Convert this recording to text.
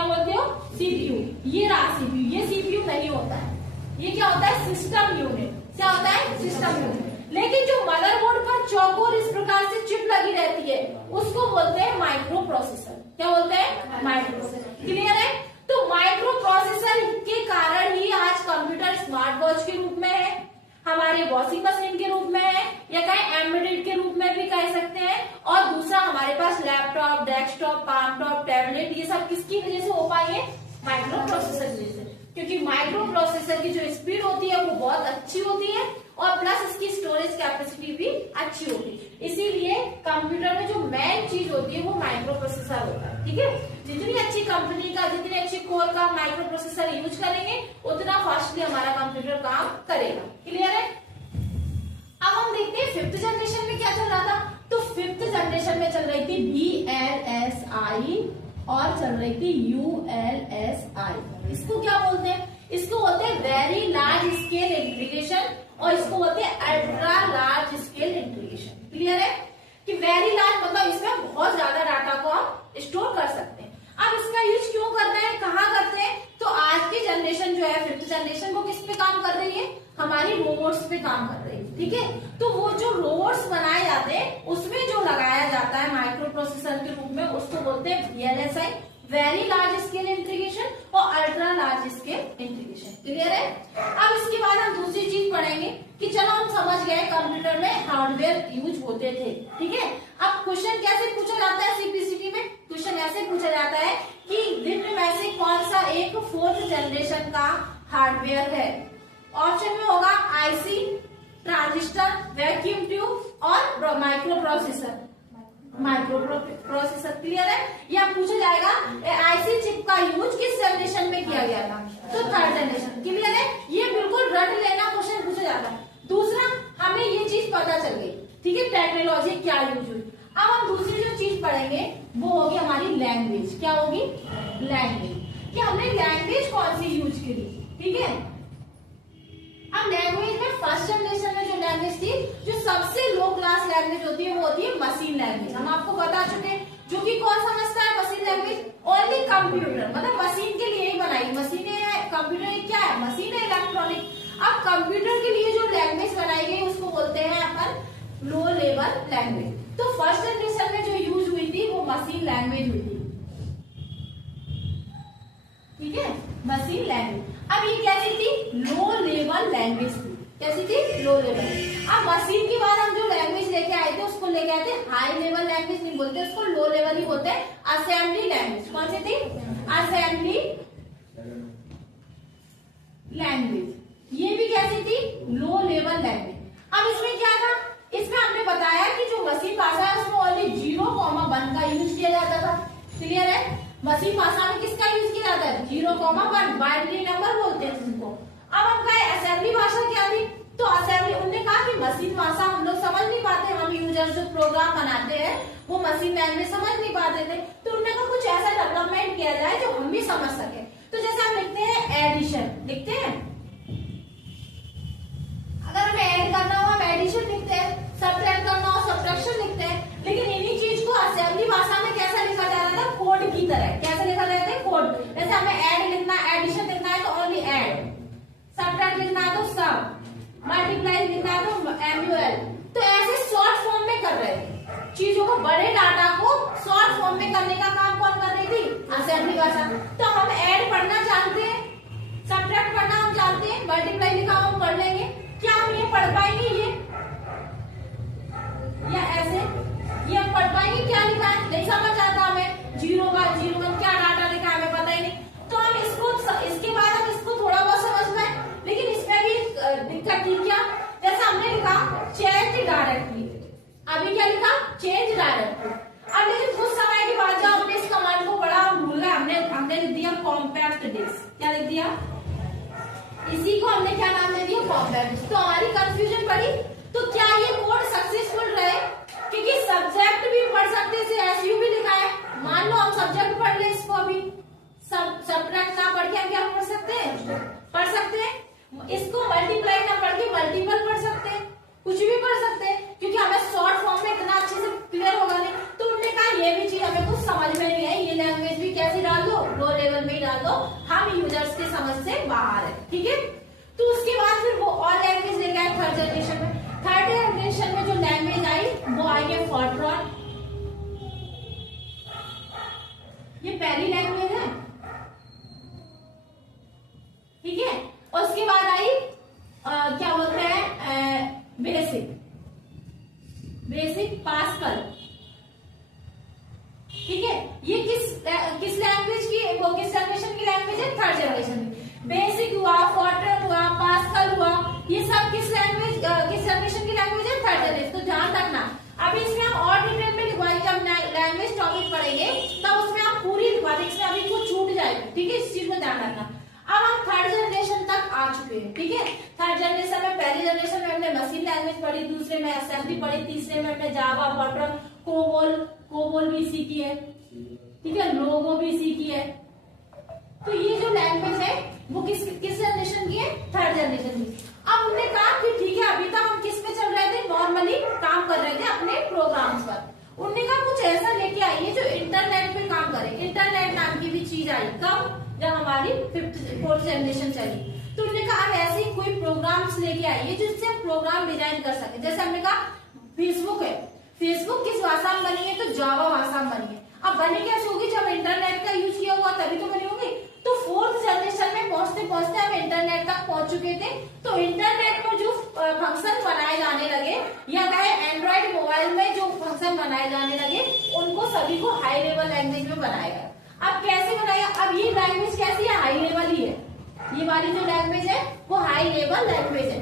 क्या बोलते हो, सीपीयू। ये रहा सीपीयू, ये सीपीयू नहीं होता है, ये क्या होता है, सिस्टम यूनिट। क्या होता है, सिस्टम यूनिट। लेकिन जो मदरबोर्ड पर चौकोर इस प्रकार से चिप लगी रहती है उसको बोलते हैं माइक्रो प्रोसेसर। क्या बोलते हैं, माइक्रो प्रोसेसर। क्लियर है। तो माइक्रो प्रोसेसर के कारण ही आज कंप्यूटर स्मार्ट वॉच के रूप में है, हमारे वॉशिंग मशीन के रूप में है, या कहीं एम्बेडेड के रूप में भी कह सकते हैं। और दूसरा हमारे पास लैपटॉप, डेस्कटॉप, पामटॉप, टैबलेट, ये सब किसकी वजह से हो पाई है, माइक्रो प्रोसेसर की वजह से। क्योंकि माइक्रो प्रोसेसर की जो स्पीड होती है वो बहुत अच्छी होती है और प्लस इसकी स्टोरेज कैपेसिटी भी अच्छी होती है। इसीलिए कंप्यूटर में जो मेन चीज होती है वो माइक्रो प्रोसेसर होता है। ठीक है, जितनी अच्छी कंपनी का, जितनी अच्छी कोर का माइक्रो प्रोसेसर यूज करेंगे उतना फास्टली हमारा कंप्यूटर काम करेगा। क्लियर है। अब हम देखते हैं फिफ्थ जनरेशन में क्या चल रहा था। तो फिफ्थ जनरेशन में चल रही थी VLSI और चल रही थी ULSI। इसको क्या बोलते हैं, इसको बोलते हैं वेरी लार्ज स्केल इंटीग्रेशन और इसको बोलते हैं ultra large scale integration. Clear है कि वेरी लार्ज मतलब इसमें बहुत ज्यादा डाटा को आप स्टोर कर सकते हैं। अब इसका यूज क्यों करते हैं, कहाँ करते हैं, तो आज की जनरेशन जो है फिफ्थ जनरेशन वो किस पे काम कर रही है, हमारी रोबोट्स पे काम कर रही है। ठीक है, तो वो जो रोबोट्स बनाए जाते हैं उसमें जो लगाया जाता है माइक्रो प्रोसेसर के रूप में उसको बोलते हैं VLSI, very large scale integration और ultra large scale integration. Clear है। अब इसके बाद हम दूसरी चीज पढ़ेंगे कि चलो हम समझ गए कंप्यूटर में हार्डवेयर यूज होते थे। ठीक है, अब क्वेश्चन कैसे पूछा जाता है सीपीसीटी में, क्वेश्चन ऐसे पूछा जाता है कि निम्न में से कौन सा एक फोर्थ जनरेशन का हार्डवेयर है। ऑप्शन में होगा आईसी, ट्रांजिस्टर, वैक्यूम ट्यूब और micro processor. Micro processor. Clear है। यह पूछा जाएगा आईसी चिप का यूज किस जनरेशन में किया गया था, तो थर्ड जनरेशन। क्लियर है। ये बिल्कुल रट लेना, क्वेश्चन पूछा जाता है। दूसरा, हमें ये चीज पता चल गई। ठीक है, टेक्नोलॉजी क्या यूज हुई। अब हम दूसरी जो चीज पढ़ेंगे वो होगी हमारी लैंग्वेज। क्या होगी, लैंग्वेज, कि हमने लैंग्वेज कौन सी यूज करी। ठीक है, अब लैंग्वेज में फर्स्ट जनरेशन में जो लैंग्वेज थी, जो सबसे लो क्लास लैंग्वेज होती है वो होती है मशीन लैंग्वेज। हम आपको बता चुके हैं, जो कि कौन समझता है मशीन लैंग्वेज, ओनली कंप्यूटर, मतलब मशीन के लिए ही बनाई। मशीनें है, कंप्यूटर क्या है, मशीन है, इलेक्ट्रॉनिक। अब कंप्यूटर के लिए जो लैंग्वेज बनाई गई उसको बोलते हैं अपन लो लेवल लैंग्वेज। तो फर्स्ट जनरेशन में जो यूज हुई थी वो मशीन लैंग्वेज हुई थी। ठीक है, मशीन लैंग्वेज। अब ये कैसी थी, लो लेवल लैंग्वेज थी। कैसी थी, लो लेवल। अब मशीन के बाद हम जो लैंग्वेज लेके आए थे उसको लेके आए थे हाई लेवल लैंग्वेज नहीं बोलते, उसको लो लेवल ही बोलते हैं, असेंबली लैंग्वेज। कौन सी थी, असेंबली लैंग्वेज। ये भी कैसी थी, लो लेवल लैंग्वेज। अब इसमें क्या था, इसमें हमने बताया कि जो मशीन भाषा है उसमें ओनली 0,1 का यूज किया जाता था। क्लियर है। मशीन भाषा में किसका यूज किया जाता है, 0,1 बाइनरी नंबर बोलते हैं जिनको। अब हम कहे असेंबली भाषा क्या थी, तो असेंबली, उन्होंने कहा कि मशीन भाषा हम लोग समझ नहीं पाते, हम यूजर जो प्रोग्राम बनाते हैं वो मशीन लैंग्वेज समझ नहीं पाते थे, तो उन्होंने कहा कुछ ऐसा डेवलपमेंट किया जाए जो हम भी समझ सके। तो जैसे हम लिखते हैं एडिशन, लिखते हैं, अगर हमें ऐड करना हो हम एडिशन लिखते हैं, सबट्रैक्ट करना हो सब्ट्रैक्शन लिखते हैं। लेकिन इन्हीं चीज को असेंबली भाषा में कैसा लिखा जा रहा था, कोड की तरह। कैसे लिखा जाता है, कोड। जैसे हमें ऐड लिखना, एडिशन लिखना है तो ओनली ऐड, सबट्रैक्ट लिखना है तो सब, मल्टीप्लाई लिखना है तो MUL। तो ऐसे शॉर्ट फॉर्म में कर रहे थे चीजों को, बड़े डाटा को शॉर्ट फॉर्म में करने का काम कौन कर रही थी, असेंबली भाषा। तो हम ऐड पढ़ना जानते हैं, सबट्रैक्ट पढ़ना हम जानते हैं, मल्टीप्लाई लिखा हम पढ़ लेंगे, क्या हम ये पढ़ पाएंगे, ये या ऐसे ये हम पढ़ पाएंगे, क्या लिखा है नहीं समझ आता हमें, 0,1 क्या डाटा लिखा है हमें पता ही नहीं। तो हम इसको, इसके बाद हम इसको थोड़ा बहुत समझ में, लेकिन इसमें भी दिक्कत थी क्या, जैसे हमने लिखा चेंज डायरेक्टली, अभी क्या लिखा, चेंज डायरेक्टली। अब लेकिन कुछ समय के बाद जब हमने इस कमांड को पढ़ा हम भूल गए, हमने लिख दिया कॉम्पैक्ट डिस्क। क्या लिख दिया, इसी को हमने क्या नाम दे दिया, कॉम्पैक्ट डिस्क। तो हमारी कंफ्यूजन पड़ी, तो क्या ये कोड सक्सेसफुल रहे, क्योंकि सब्जेक्ट भी पढ़ सकते थे, SU भी लिखा है। मान लो हम सब्जेक्ट पढ़ ले, इसको अभी सबट्रैक्ट ना पढ़ के हम क्या पढ़ सकते हैं, पढ़ सकते हैं। इसको मल्टीप्लाई ना पढ़ के मल्टीपल पढ़ सकते हैं, कुछ भी पढ़ सकते हैं, क्योंकि हमें शॉर्ट फॉर्म में इतना अच्छे से क्लियर होगा नहीं। तो उन्होंने कहा ये भी चीज हमें कुछ समझ में नहीं आई, ये लैंग्वेज भी कैसे डाल दो, लो लेवल लेवल में ही डाल दो, हम यूजर्स के समझ से बाहर है, ठीक है। तो उसके बाद फिर वो और लैंग्वेज लेके आए थर्ड जनरेशन में। थर्ड जनरेशन में जो लैंग्वेज आई वो आई है फॉर्ट्रॉन, ये पहली लैंग्वेज है, ठीक है। और उसके बाद आई क्या बोलते हैं बेसिक पास्कल, ठीक है। ये किस लैंग्वेज की, वो किस जनरेशन की लैंग्वेज है, थर्ड जनरेशन की। बेसिक हुआ, फॉर्ट्रन हुआ, पास्कल हुआ, ये सब किस जनरेशन की लैंग्वेज है, थर्ड जनरेशन। तो ध्यान रखना, अभी इसमें हम और डिटेल में लिखवाएंगे, जब लैंग्वेज टॉपिक पढ़ेंगे तब उसमें हम पूरी लिखवाएंगे, इसमें अभी कुछ छूट जाएगा, ठीक है, इस चीज में ध्यान रखना। अब हम थर्ड जनरेशन तक आ चुके हैं, ठीक है। थर्ड जनरेशन में पहली जनरेशन में हमने मशीन लैंग्वेज पढ़ी, दूसरे में असेंबली पढ़ी, तीसरे में हमने जावा, फॉर्ट्रन, कोबोल भी सीखी है, ठीक है, लोगो भी सीखी है। तो ये जो लैंग्वेज है वो किस जनरेशन की है, थर्ड जनरेशन की। अब हमने कहा कि ठीक है, अभी तक हम किस पे चल रहे थे, नॉर्मली काम कर रहे थे अपने प्रोग्राम्स पर। उन्होंने कहा कुछ ऐसा लेके आइए जो इंटरनेट पे काम करे। इंटरनेट नाम की भी चीज आई कब, जब हमारी फोर्थ जनरेशन चली। तो उन्होंने कहा अब ऐसे ही कोई प्रोग्राम्स लेके आइए जिससे हम प्रोग्राम डिजाइन कर सके। जैसे हमने कहा फेसबुक है, फेसबुक किस भाषा में बनी है, तो जावा भाषा में बनी है। अब बनी कैसे होगी, जब इंटरनेट का यूज किया हुआ तभी तो बनी होगी। तो फोर्थ जनरेशन में पहुंचते पहुंचते हम इंटरनेट तक पहुंच चुके थे। तो इंटरनेट पर जो फंक्शन बनाए जाने लगे, या कहे एंड्रॉइड मोबाइल में जो फंक्शन बनाए जाने लगे, उनको सभी को हाई लेवल लैंग्वेज में बनाया गया। अब कैसे बनाया, अब ये लैंग्वेज कैसी है, हाई लेवल ही है। ये वाली जो लैंग्वेज है वो हाई लेवल लैंग्वेज है।